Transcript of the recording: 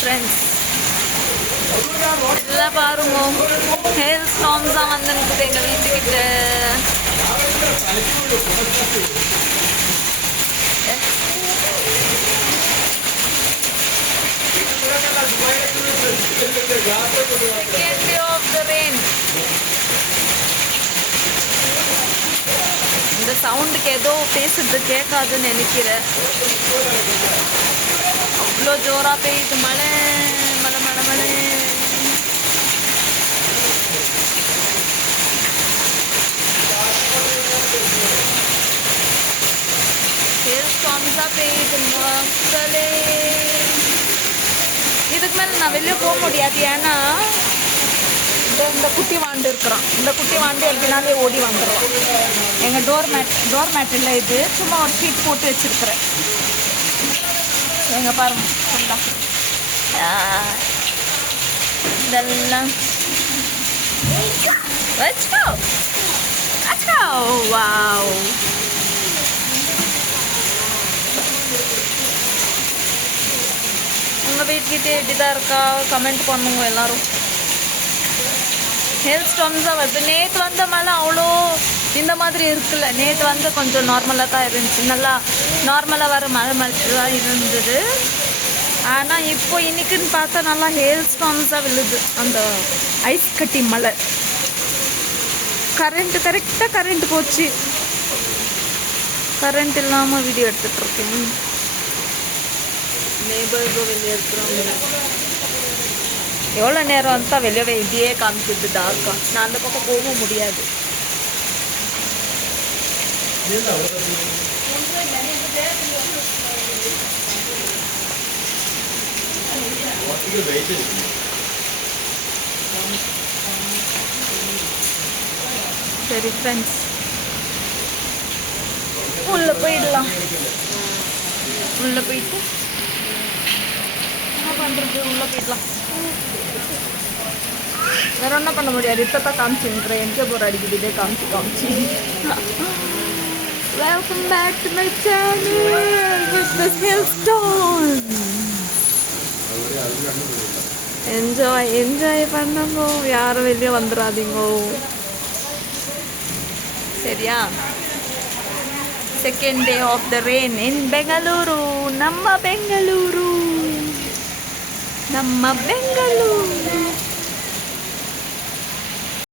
Friends எல்லாம் பாருங்க, Hale storms தான் வந்து நிற்குது எங்கள் வீட்டுக்கிட்ட. Second day of the rain. இந்த சவுண்டுக்கு ஏதோ பேசுறது கேட்காதுன்னு நினைக்கிறேன். அவ்வளோ ஜோரா பெய்யுது மழை மழை மழை மழை. ஹேல் ஸ்டார்ம்ஸா பெய்யுது மக்களே. இதுக்கு மேலே நான் வெளியே போக முடியாது, ஏன்னா இந்த குட்டி வாண்டு இருக்கிறான். இந்த குட்டி வாண்டு எப்படினாலே ஓடி வந்துடுவான். எங்கள் டோர் மேட் இல்லை, இது சும்மா ஒரு ஷீட் போட்டு வச்சுருக்குறேன். எங்கள் பாருங்க இதெல்லாம் வச்சுக்கோ வச்சுக்கோ. வாவ், உங்கள் வீட்டுக்கிட்டே இப்படி தான் இருக்கா? கமெண்ட் பண்ணுங்க எல்லோரும். ஹேல் ஸ்டார்ம்ஸாக வருது. நேற்று வந்த மழை அவ்வளோ இந்த மாதிரி இருக்குல்ல. நேற்று வந்து கொஞ்சம் நார்மலாக தான் இருந்துச்சு, நல்லா நார்மலாக வர மழை தான் இருந்தது. ஆனால் இப்போ இன்றைக்குன்னு பார்த்தா நல்லா ஹேல் ஸ்டார்ம்ஸாக விழுது. அந்த ஐஸ் கட்டி மழை. கரெக்டாக கரண்ட் போச்சு. கரண்ட் இல்லாமல் வீடியோ எடுத்துகிட்ருக்கேன். நேபர்ஸும் வெளியே இருக்கிறவங்க எவ்வளோ நேரம் வந்து தான் வெளியவே இப்படியே காமிக்குது டார்க்கா. நான் அந்த பக்கம் போக முடியாது. சரி ஃப்ரெண்ட்ஸ், உள்ளே போயிடலாம். உள்ளே போயிட்டு என்ன பண்ணுறது, உள்ளே போயிடலாம். வேற என்ன பண்ண முடியாது. இப்போ தான் காமிச்சுன்றேன், எங்கே போகிற அடிக்குது இதே காமிச்சு. Welcome back to my channel with the hail storm. Enjoy பண்ணுங்க, யாரும் வெளியே வந்துடாதீங்க சரியா? Second day of the rain in Bengaluru. நம்ம பெங்களூரு.